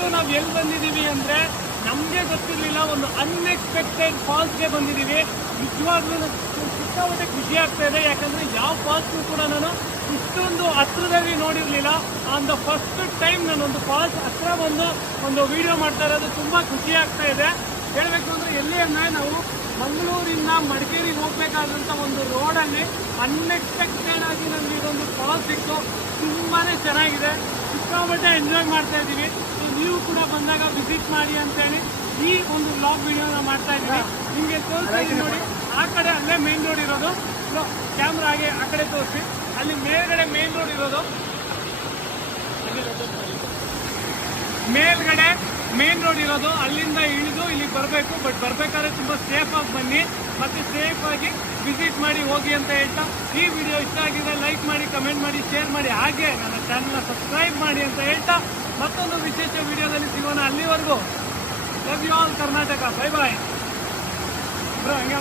ಇವತ್ತು ನಾವು ಎಲ್ಲಿ ಬಂದಿದ್ದೀವಿ ಅಂದರೆ ನಮಗೆ ಗೊತ್ತಿರಲಿಲ್ಲ, ಒಂದು ಅನ್ಎಕ್ಸ್ಪೆಕ್ಟೆಡ್ ಫಾಲ್ಸ್ಗೆ ಬಂದಿದ್ದೀವಿ. ನಿಜವಾಗ್ಲೂ ಸಿಕ್ಕಾಪಟ್ಟೆ ಖುಷಿ ಆಗ್ತಾ ಇದೆ, ಯಾಕಂದರೆ ಯಾವ ಫಾಲ್ಸ್ನೂ ಕೂಡ ನಾನು ಇಷ್ಟೊಂದು ಹತ್ರದಲ್ಲಿ ನೋಡಿರಲಿಲ್ಲ. ಆನ್ ದ ಫಸ್ಟ್ ಟೈಮ್ ನಾನೊಂದು ಫಾಲ್ಸ್ ಹತ್ರ ಬಂದು ಒಂದು ವಿಡಿಯೋ ಮಾಡ್ತಾ ಇರೋದು ತುಂಬ ಖುಷಿ ಆಗ್ತಾ ಇದೆ. ಹೇಳಬೇಕು ಅಂದರೆ ಎಲ್ಲಿ ಅಂದರೆ ನಾವು ಮಂಗಳೂರಿಂದ ಮಡಿಕೇರಿಗೆ ಹೋಗಬೇಕಾದಂಥ ಒಂದು ರೋಡಲ್ಲಿ ಅನ್ಎಕ್ಸ್ಪೆಕ್ಟೆಡ್ ಆಗಿ ನನಗೆ ಇದೊಂದು ಫಾಲ್ಸ್ ಸಿಕ್ತು. ತುಂಬಾ ಚೆನ್ನಾಗಿದೆ, ಸಿಕ್ಕಾಪಟ್ಟೆ ಎಂಜಾಯ್ ಮಾಡ್ತಾ ಇದ್ದೀವಿ. ಸೊ ನೀವು ಕೂಡ ಬಂದಾಗ ವಿಸಿಟ್ ಮಾಡಿ ಅಂತೇಳಿ ಈ ಒಂದು ವ್ಲಾಗ್ ವಿಡಿಯೋನ ಮಾಡ್ತಾ ಇದ್ದೀವಿ. ನಿಮಗೆ ತೋರಿಸ್ತಾ ಇದ್ದೀನಿ ನೋಡಿ, ಆ ಕಡೆ ಅಲ್ಲೇ ಮೇನ್ ರೋಡ್ ಇರೋದು. ಕ್ಯಾಮ್ರಾ ಹಾಗೆ ಆ ಕಡೆ ತೋರಿಸಿ, ಅಲ್ಲಿ ಮೇಲ್ಗಡೆ ಮೇನ್ ರೋಡ್ ಇರೋದು. ಮೇಲ್ಗಡೆ ಮೇನ್ ರೋಡ್ ಇರೋದು, ಅಲ್ಲಿಂದ ಇಳಿದು ಇಲ್ಲಿಗೆ ಬರಬೇಕು. ಬಟ್ ಬರಬೇಕಾದ್ರೆ ತುಂಬ ಸೇಫಾಗಿ ಬನ್ನಿ ಮತ್ತು ಸೇಫಾಗಿ ವಿಸಿಟ್ ಮಾಡಿ ಹೋಗಿ ಅಂತ ಹೇಳ್ತಾ, ಈ ವಿಡಿಯೋ ಇಷ್ಟ ಆಗಿದೆ ಲೈಕ್ ಮಾಡಿ, ಕಮೆಂಟ್ ಮಾಡಿ, ಶೇರ್ ಮಾಡಿ, ಹಾಗೆ ನನ್ನ ಚಾನಲ್ನ ಸಬ್ಸ್ಕ್ರೈಬ್ ಮಾಡಿ ಅಂತ ಹೇಳ್ತಾ ಮತ್ತೊಂದು ವಿಶೇಷ ವಿಡಿಯೋದಲ್ಲಿ ಸಿಗೋಣ. ಅಲ್ಲಿವರೆಗೂ love you all Karnataka. Bye bye bro. ಹಂಗೆ